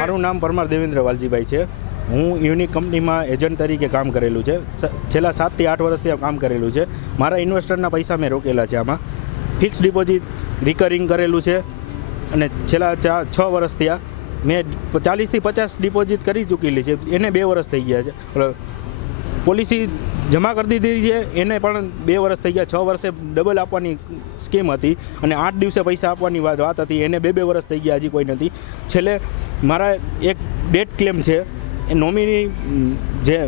મારું નામ પરમાર દેવેન્દ્ર વાલજીભાઈ છે। હું યુનિક કંપનીમાં એજન્ટ તરીકે કામ કરેલું છે। છેલ્લા 7 થી 8 વર્ષથી કામ કરેલું છે। મારા ઇન્વેસ્ટરના પૈસા મેં રોકેલા છે। આમાં ફિક્સ ડિપોઝિટ રિકરિંગ કરેલું છે અને છેલ્લા 6 વર્ષ થયા મેં 40 થી 50 ડિપોઝિટ કરી ચૂકેલી છે। એને 2 વર્ષ થઈ ગયા છે। પોલિસી જમા કરી દીધી છે એને પણ 2 વર્ષ થઈ ગયા। 6 વર્ષે ડબલ આપવાની સ્કીમ હતી અને 8 દિવસે પૈસા આપવાની વાત હતી, એને 2 વર્ષ થઈ ગયા, હજી કોઈ નથી। છેલ્લે મારા એક ડેટ ક્લેમ છે, એ નોમિની જે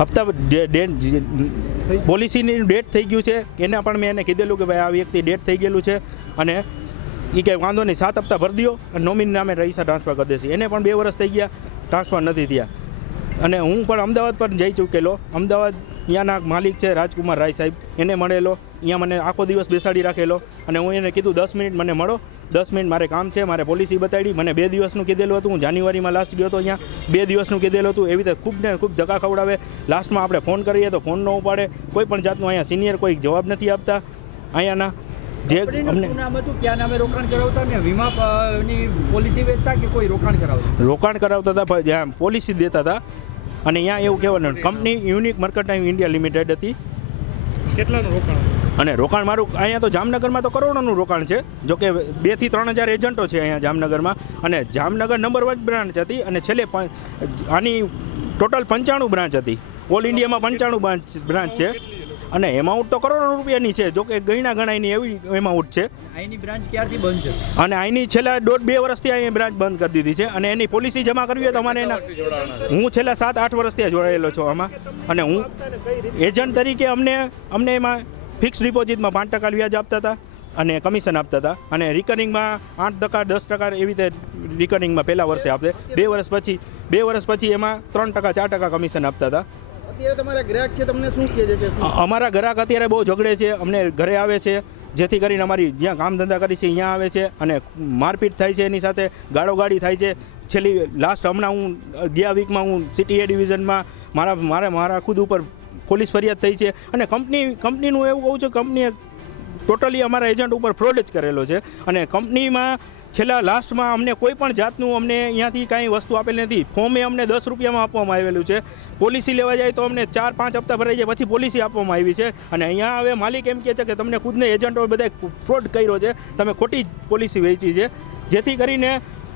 હપ્તા પોલિસીની ડેટ થઈ ગયું છે એના પણ મેં એને કીધેલું કે ભાઈ આ વ્યક્તિ ડેટ થઈ ગયેલું છે અને એ કંઈ વાંધો નહીં, 7 હપ્તા ભરી દો અને નોમિની નામે પૈસા ટ્રાન્સફર કરી દેશે। એને પણ 2 વર્ષ થઈ ગયા, ટ્રાન્સફર નથી થયા। અને હું પણ અમદાવાદ પર જઈ ચૂકેલો। અમદાવાદ અહીંયાના માલિક છે રાજકુમાર રાય સાહેબ, એને મળેલો, અહીંયા મને આખો દિવસ બેસાડી રાખેલો અને હું એને કીધું 10 મિનિટ મને મળો, 10 મિનિટ મારે કામ છે, મારે પોલિસી બતાડી। મને 2 દિવસનું કીધેલું હતું, હું જાન્યુઆરીમાં લાસ્ટ ગયો હતો, અહીંયા 2 દિવસનું કીધેલું હતું। એવી રીતે ખૂબ ને ખૂબ ધક્કા ખવડાવે। લાસ્ટમાં આપણે ફોન કરીએ તો ફોન ન ઉપાડે, કોઈ પણ જાતનું અહીંયા સિનિયર કોઈ જવાબ નથી આપતા। અહીંયાના જે અમને નામ હતું ક્યાં નામે રોકાણ કરાવતા ને વીમાની પોલિસી વેચતા કે કોઈ રોકાણ કરાવતા હતા, જ્યાં પોલિસી દેતા હતા। અને અહીંયા એવું કહેવાનું company unique mercantile India limited હતી। કેટલાનું રોકાણ? અને રોકાણ મારું અહીંયા તો જામનગરમાં તો કરોડોનું રોકાણ છે। જોકે 2 થી 3 હજાર એજન્ટો છે અહીંયા જામનગરમાં અને જામનગર નંબર 1 બ્રાન્ચ હતી અને છેલ્લે આની ટોટલ 95 બ્રાન્ચ હતી। ઓલ ઇન્ડિયામાં 95 બ્રાન્ચ છે અને એમાઉન્ટ તો કરોડો રૂપિયાની છે। જોકે ગણ્યા ગણાયની એવી એમાઉન્ટ છે। અહીંની બ્રાન્ચ ક્યારથી બંધ છે? અને અહીંની છેલ્લા 1.5-2 વર્ષથી અહીં બ્રાન્ચ બંધ કરી દીધી છે અને એની પોલિસી જમા કરવી હોય તો અમારે એના હું છેલ્લા 7-8 વર્ષથી જોડાયેલો છું આમાં। અને હું એજન્ટ તરીકે અમને એમાં ફિક્સ ડિપોઝિટમાં 5% વ્યાજ આપતા હતા અને કમિશન આપતા હતા અને રિકરિંગમાં 8%, 10% એવી રીતે રિકરિંગમાં પહેલા વર્ષે આપે। 2 વર્ષ પછી એમાં 3%, 4% કમિશન આપતા હતા। અત્યારે તમારા ગ્રાહક છે તમને શું કહે છે? અમારા ગ્રાહક અત્યારે બહુ ઝઘડે છે, અમને ઘરે આવે છે, જેથી કરીને અમારી જ્યાં કામ ધંધા કરી છે અહીંયા આવે છે અને મારપીટ થાય છે, એની સાથે ગાળોગાળી થાય છે। છેલ્લી લાસ્ટ હમણાં હું ગયા વીકમાં હું સિટી એ ડિવિઝનમાં મારા ખુદ ઉપર પોલીસ ફરિયાદ થઈ છે અને કંપનીનું એવું કહું છું, કંપનીએ ટોટલી અમારા એજન્ટ ઉપર ફ્રોડ જ કરેલો છે અને કંપનીમાં છેલ્લા લાસ્ટમાં અમને કોઈ પણ જાતનું અમને અહીંયાથી કાંઈ વસ્તુ આપેલી નથી। ફોર્મે અમને 10 રૂપિયામાં આપવામાં આવેલું છે। પોલિસી લેવા જાય તો અમને 4-5 હપ્તા ભરાઈ જાય પછી પોલિસી આપવામાં આવી છે અને અહીંયા હવે માલિક એમ કહે છે કે તમને ખુદને એજન્ટો બધા ફ્રોડ કર્યો છે, તમે ખોટી પોલિસી વેચી છે। જેથી કરીને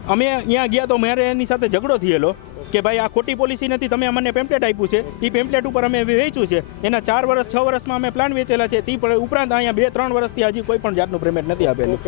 અમે અહીંયા ગયા તો મારે એની સાથે ઝઘડો થયેલો કે ભાઈ આ ખોટી પોલિસી નથી, તમે અમને પેમ્પલેટ આપ્યું છે, એ પેમ્પલેટ ઉપર અમે વેચ્યું છે। એના 4 વર્ષ 6 વર્ષમાં અમે પ્લાન વેચેલા છે, તે ઉપરાંત અહીંયા 2-3 વર્ષથી હજી કોઈ પણ જાતનું પેમેન્ટ નથી આપેલું।